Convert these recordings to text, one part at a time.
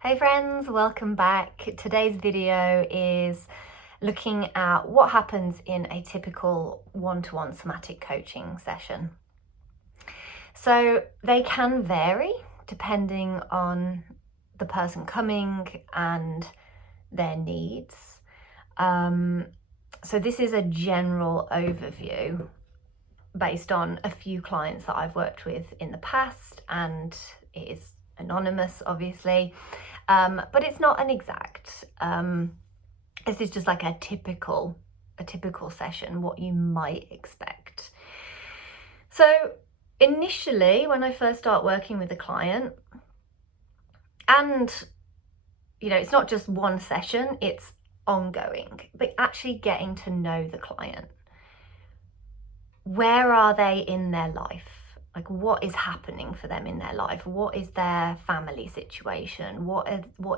Hey friends, welcome back. Today's video is looking at what happens in a typical one-to-one somatic coaching session. So they can vary depending on the person coming and their needs. So this is a general overview based on a few clients that I've worked with in the past, and it is anonymous, obviously, but it's not an exact. This is just like a typical session, what you might expect. So initially, when I first start working with a client, and it's not just one session, it's ongoing, but actually getting to know the client. Where are they in their life? Like, what is happening for them in their life? What is their family situation? What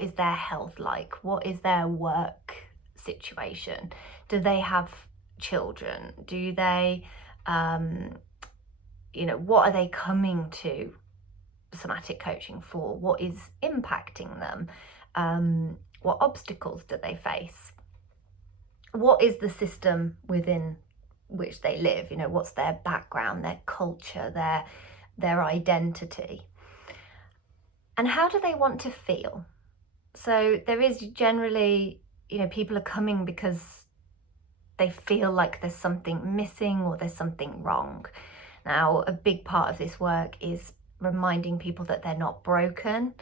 is their health like? What is their work situation? Do they have children? Do they, what are they coming to somatic coaching for? What is impacting them? What obstacles do they face? What is the system within which they live? What's their background, their culture, their identity, and how do they want to feel? So there is generally, people are coming because they feel like there's something missing or there's something wrong. Now, a big part of this work is reminding people that they're not broken.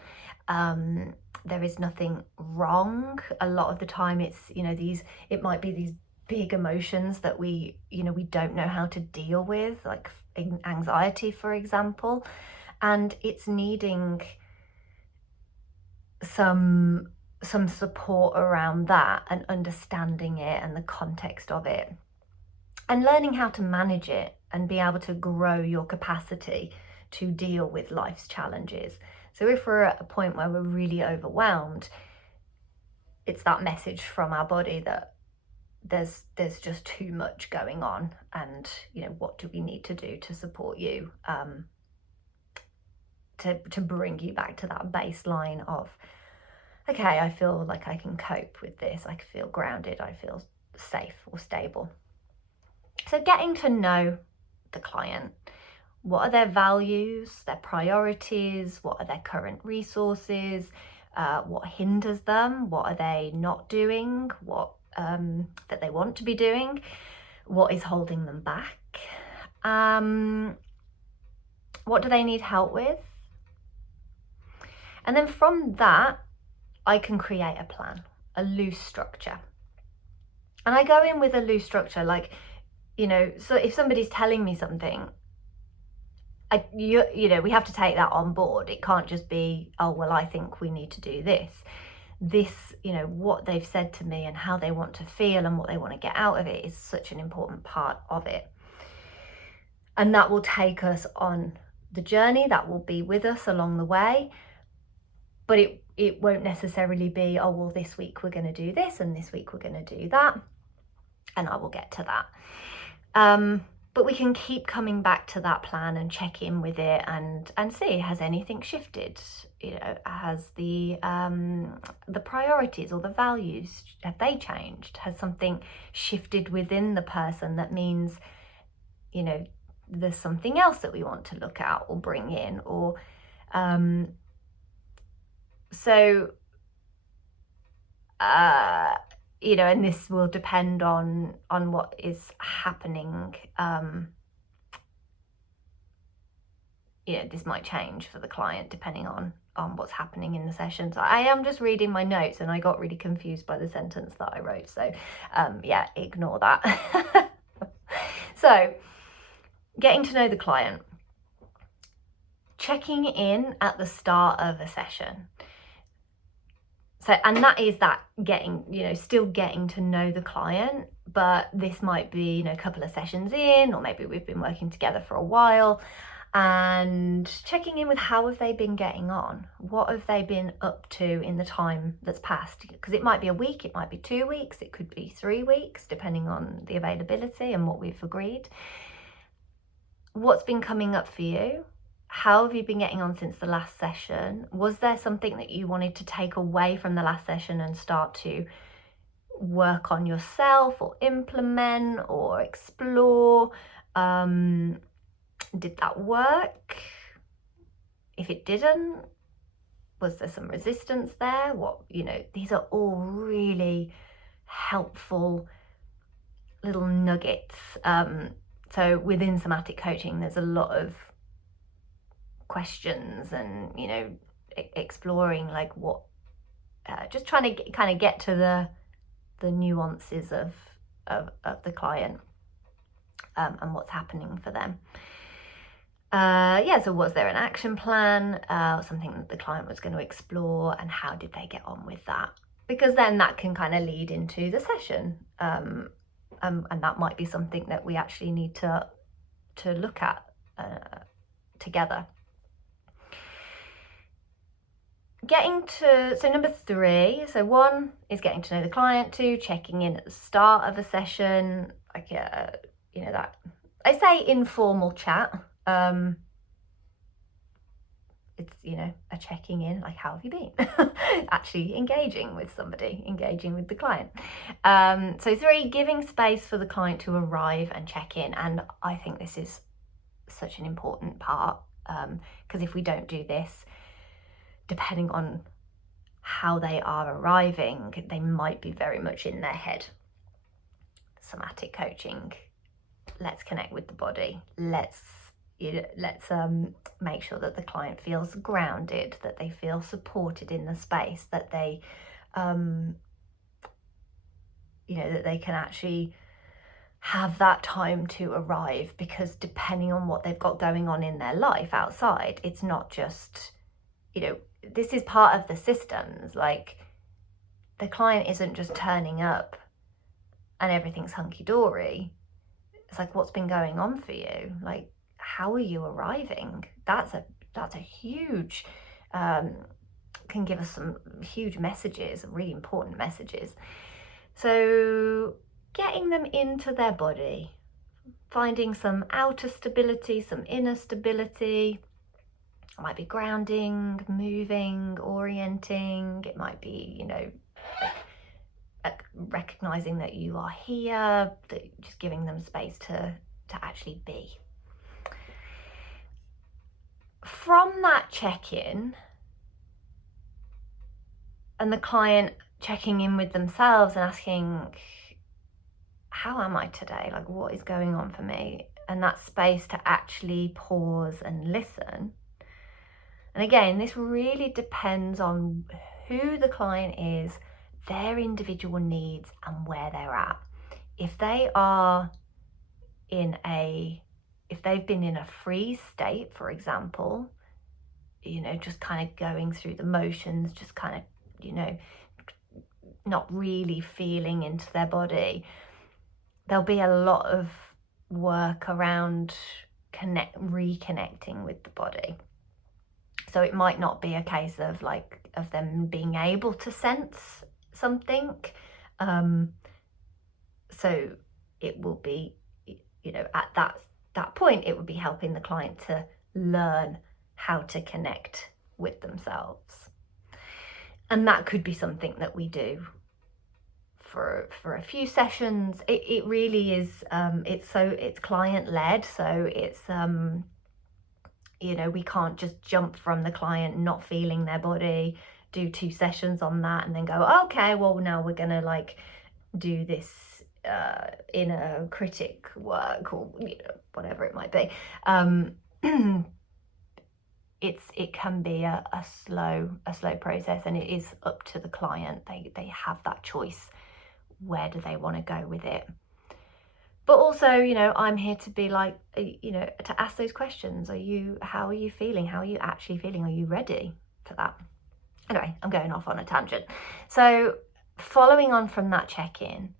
There is nothing wrong. A lot of the time it's, it might be these big emotions that we don't know how to deal with, like anxiety, for example, and it's needing some support around that and understanding it and the context of it and learning how to manage it and be able to grow your capacity to deal with life's challenges. So if we're at a point where we're really overwhelmed, it's that message from our body that there's just too much going on, and what do we need to do to support you, to bring you back to that baseline of, okay, I feel like I can cope with this, I feel grounded, I feel safe or stable. So getting to know the client. What are their values, their priorities? What are their current resources? What hinders them? What are they not doing? What that they want to be doing? What is holding them back? What do they need help with? And then from that, I can create a plan, a loose structure. And I go in with a loose structure, like, so if somebody's telling me something, we have to take that on board. It can't just be, oh, well, I think we need to do this. What they've said to me and how they want to feel and what they want to get out of it is such an important part of it. And that will take us on the journey, that will be with us along the way. But it won't necessarily be, oh, well, this week we're going to do this and this week we're going to do that. And I will get to that. But we can keep coming back to that plan and check in with it and see, has anything shifted? Has the priorities or the values, have they changed? Has something shifted within the person that means, there's something else that we want to look at or bring in, or and this will depend on what is happening. This might change for the client depending on what's happening in the sessions. I am just reading my notes and I got really confused by the sentence that I wrote. So ignore that. So getting to know the client, checking in at the start of a session. So, and that is that still getting to know the client, but this might be, a couple of sessions in, or maybe we've been working together for a while, and checking in with how have they been getting on? What have they been up to in the time that's passed? Because it might be a week, it might be 2 weeks, it could be 3 weeks, depending on the availability and what we've agreed. What's been coming up for you? how have you been getting on since the last session? Was there something that you wanted to take away from the last session and start to work on yourself or implement or explore? Did that work? If it didn't, was there some resistance there? These are all really helpful little nuggets. So within somatic coaching, there's a lot of questions and, exploring like what, just trying to kind of get to the nuances of the client, and what's happening for them. So was there an action plan, something that the client was going to explore, and how did they get on with that? Because then that can kind of lead into the session, and that might be something that we actually need to look at together. So number 3, so 1 is getting to know the client. 2, checking in at the start of a session, like, that I say informal chat. It's, a checking in, like, how have you been? Actually engaging with somebody, engaging with the client. So 3, giving space for the client to arrive and check in. And I think this is such an important part, because if we don't do this, depending on how they are arriving, they might be very much in their head. Somatic coaching, let's connect with the body. Let's make sure that the client feels grounded, that they feel supported in the space, that they, that they can actually have that time to arrive, because depending on what they've got going on in their life outside, it's not just, this is part of the systems. Like, the client isn't just turning up and everything's hunky-dory. It's like, what's been going on for you? Like, how are you arriving? That's a huge, can give us some huge messages, really important messages. So getting them into their body, finding some outer stability, some inner stability. It might be grounding, moving, orienting. It might be, recognizing that you are here, that just giving them space to actually be. From that check-in, and the client checking in with themselves and asking, how am I today? Like, what is going on for me? And that space to actually pause and listen. And again, this really depends on who the client is, their individual needs, and where they're at. If they are if they've been in a freeze state, for example, just kind of going through the motions, just kind of, not really feeling into their body, there'll be a lot of work around reconnecting with the body. So it might not be a case of them being able to sense something. So it will be, at that point, it would be helping the client to learn how to connect with themselves. And that could be something that we do for a few sessions. It really is, it's client led. So it's, we can't just jump from the client not feeling their body, do 2 sessions on that, and then go, okay, well, now we're going to do this inner critic work, or whatever it might be. It can be a slow process, and it is up to the client. They have that choice. Where do they want to go with it? But also, I'm here to be to ask those questions. How are you feeling? How are you actually feeling? Are you ready for that? Anyway, I'm going off on a tangent. So following on from that check-in,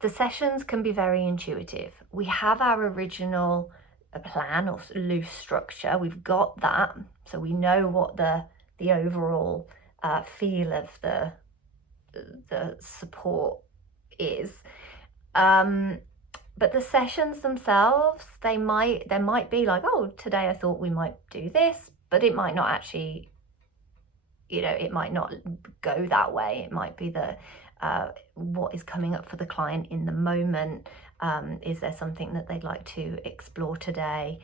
the sessions can be very intuitive. We have our original plan or loose structure. We've got that. So we know what the overall feel of the support is. But the sessions themselves, there might be like, oh, today I thought we might do this, but it might not actually, it might not go that way. It might be that what is coming up for the client in the moment. Is there something that they'd like to explore today?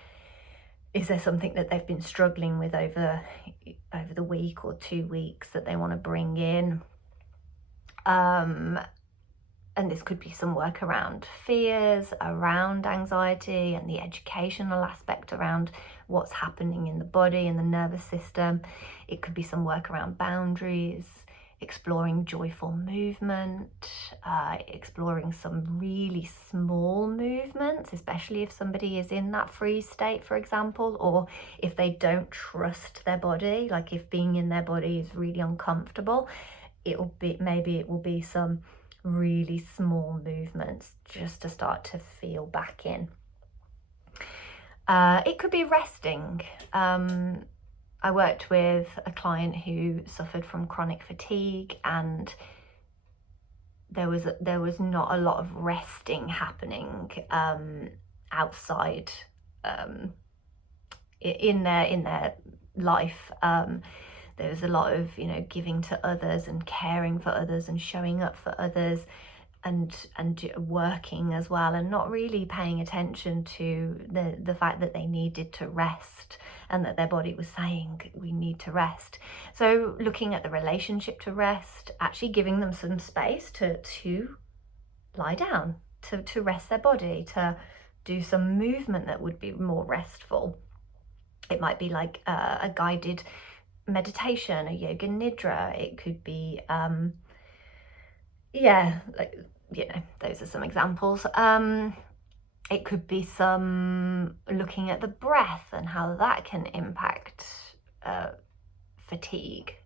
Is there something that they've been struggling with over the week or 2 weeks that they want to bring in? And this could be some work around fears, around anxiety, and the educational aspect around what's happening in the body and the nervous system. It could be some work around boundaries, exploring joyful movement, exploring some really small movements, especially if somebody is in that freeze state, for example, or if they don't trust their body, like if being in their body is really uncomfortable, maybe it will be some really small movements just to start to feel back in. It could be resting. I worked with a client who suffered from chronic fatigue, and there was not a lot of resting happening outside in their life. There was a lot of giving to others and caring for others and showing up for others, and working as well, and not really paying attention to the fact that they needed to rest and that their body was saying we need to rest. So looking at the relationship to rest, actually giving them some space to lie down, to rest their body, to do some movement that would be more restful. It might be like a guided meditation, a yoga nidra. It could be those are some examples. It could be some looking at the breath and how that can impact fatigue.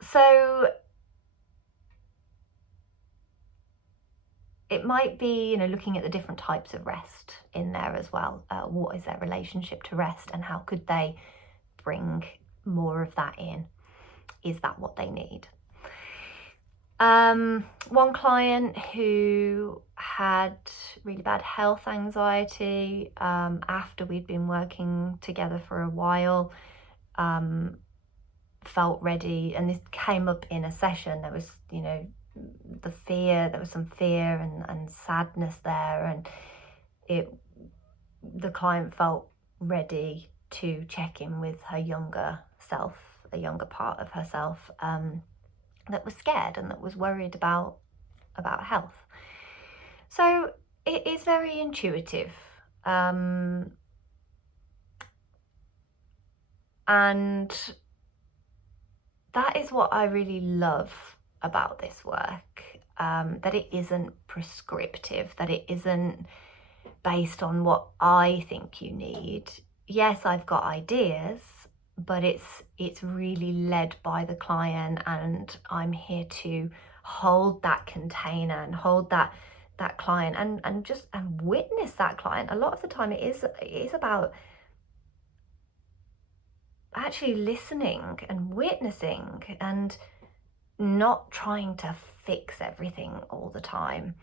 So it might be, looking at the different types of rest in there as well. What is their relationship to rest, and how could they bring more of that in? Is that what they need? One client who had really bad health anxiety, after we'd been working together for a while, felt ready, and this came up in a session. There was, there was some fear and sadness there, and the client felt ready to check in with her younger self, a younger part of herself, that was scared and that was worried about health. So it is very intuitive, and that is what I really love about this work, that it isn't prescriptive, that it isn't based on what I think you need. Yes, I've got ideas, but it's really led by the client, and I'm here to hold that container and hold that client and witness that client. A lot of the time it is about actually listening and witnessing and not trying to fix everything all the time.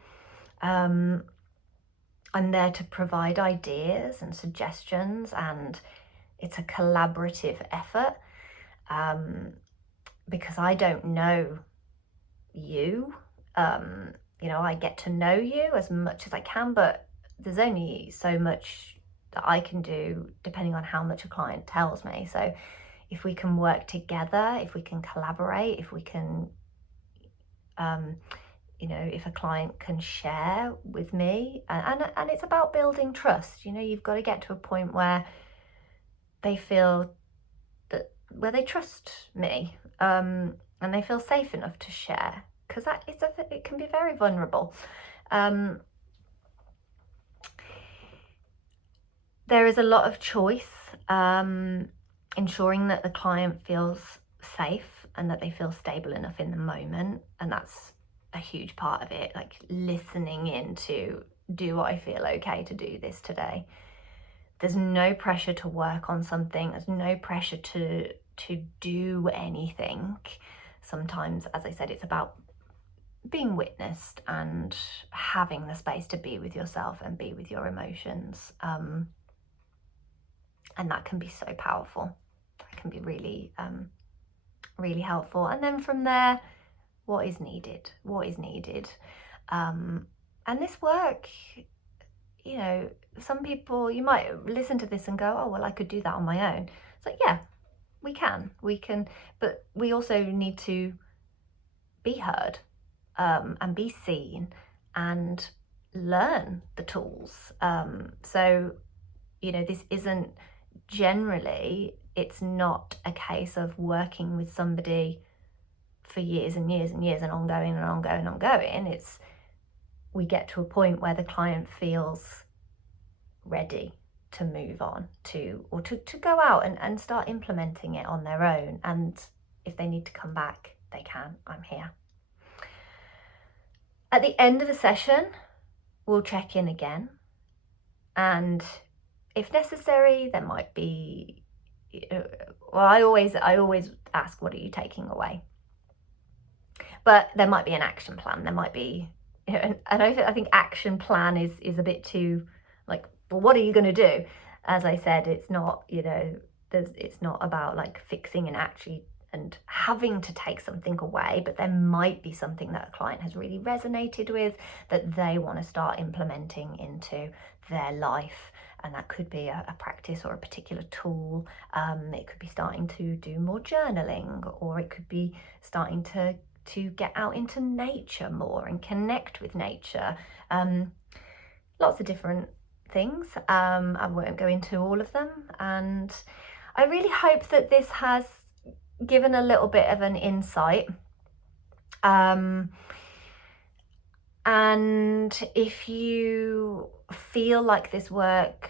I'm there to provide ideas and suggestions, and it's a collaborative effort, because I don't know you. I get to know you as much as I can, but there's only so much that I can do depending on how much a client tells me. So if we can work together, if we can collaborate, if we can, if a client can share with me, and it's about building trust. You've got to get to a point where they feel where they trust me, and they feel safe enough to share, because it can be very vulnerable. There is a lot of choice, ensuring that the client feels safe and that they feel stable enough in the moment, and that's a huge part of it, like listening into, do I feel okay to do this today? There's no pressure to work on something. There's no pressure to do anything. Sometimes, as I said, it's about being witnessed and having the space to be with yourself and be with your emotions. And that can be so powerful. That can be really, really helpful. And then from there, what is needed? What is needed? And this work, you know, some people, you might listen to this and go, oh, well, I could do that on my own. It's like, yeah, we can, but we also need to be heard, and be seen and learn the tools. So, you know, this isn't generally, it's not a case of working with somebody for years and years and years and ongoing and ongoing and ongoing. It's, we get to a point where the client feels ready to move on to go out and start implementing it on their own. And if they need to come back, they can. I'm here. At the end of the session, we'll check in again. And if necessary, there might be, well, I always ask, what are you taking away? But there might be an action plan. There might be, you know, and I think action plan is a bit too, like, well, what are you going to do? As I said, it's not, you know, it's not about like fixing and actually and having to take something away, but there might be something that a client has really resonated with that they want to start implementing into their life. And that could be a practice or a particular tool. It could be starting to do more journaling, or it could be starting to get out into nature more and connect with nature. Lots of different things. I won't go into all of them. And I really hope that this has given a little bit of an insight. And if you feel like this work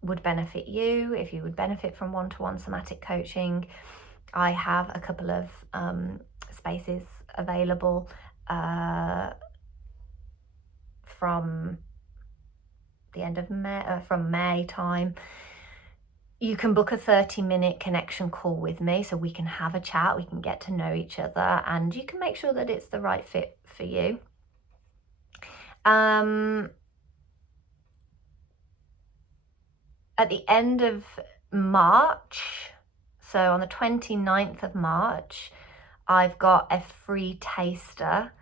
would benefit you, if you would benefit from one-to-one somatic coaching, I have a couple of spaces available from the end of May, from May time. You can book a 30-minute connection call with me so we can have a chat, we can get to know each other, and you can make sure that it's the right fit for you. At the end of March, so on the 29th of March, I've got a free taster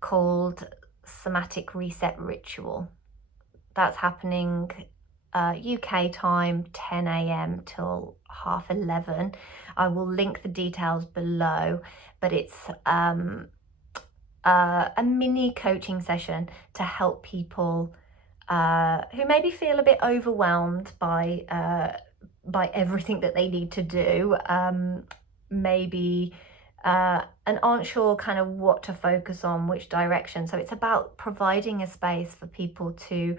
called Somatic Reset Ritual. That's happening UK time, 10 a.m. till 11:30. I will link the details below, but it's a mini coaching session to help people who maybe feel a bit overwhelmed by everything that they need to do, maybe and aren't sure kind of what to focus on, which direction. So it's about providing a space for people to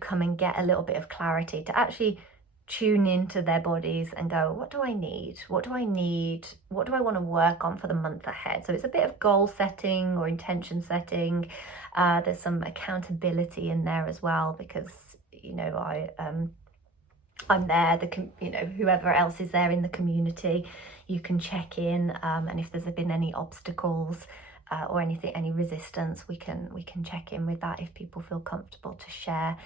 come and get a little bit of clarity, to actually tune into their bodies and go, what do I need? What do I need? What do I want to work on for the month ahead? So it's a bit of goal setting or intention setting. There's some accountability in there as well, because, you know, I'm there, you know, whoever else is there in the community, you can check in, and if there's been any obstacles or anything, any resistance, we can check in with that if people feel comfortable to share.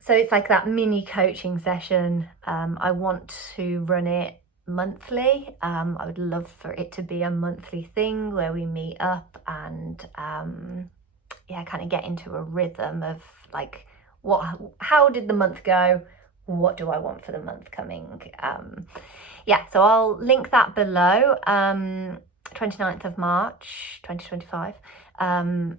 So it's like that mini coaching session. I want to run it monthly. I would love for it to be a monthly thing where we meet up and yeah, kind of get into a rhythm of like, how did the month go? What do I want for the month coming? Yeah, so I'll link that below. 29th of March 2025. And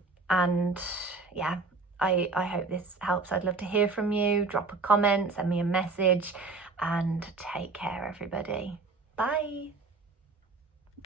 yeah, I hope this helps. I'd love to hear from you. Drop a comment, send me a message, and take care, everybody. Bye.